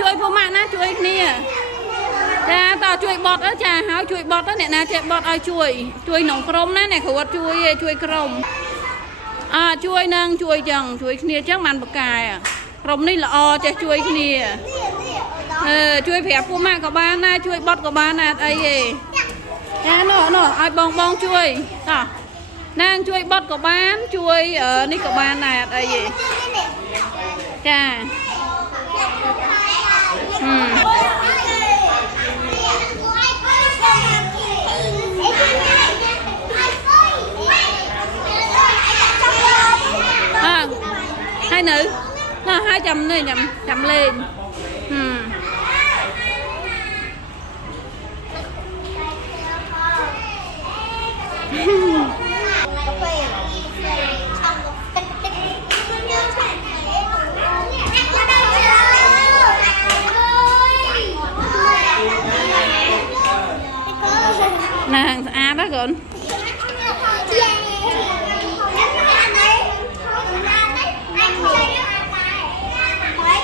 ជួយពូម៉ាក់ណាជួយគ្នាចាតើជួយបត់ចាហើយជួយបត់អ្នកណាចេះបត់ឲ្យជួយនងក្រុមណាអ្នកគ្រូអត់ជួយក្រុមជួយនឹងជួយចឹងជួយគ្នាចឹងបានបកកែក្រុមនេះល្អចេះជួយគ្នាជួយប្រាប់ពូម៉ាក់ក៏បានណាជួយបត់ក៏បានណាអីទេចានោះឲ្យបងជួយតោះនាងជួយបត់ក៏បានជួយនេះក៏បានដែរអត់អីទេចាហើយនៅហើយចាំនេះចាំលេងnàng à đó con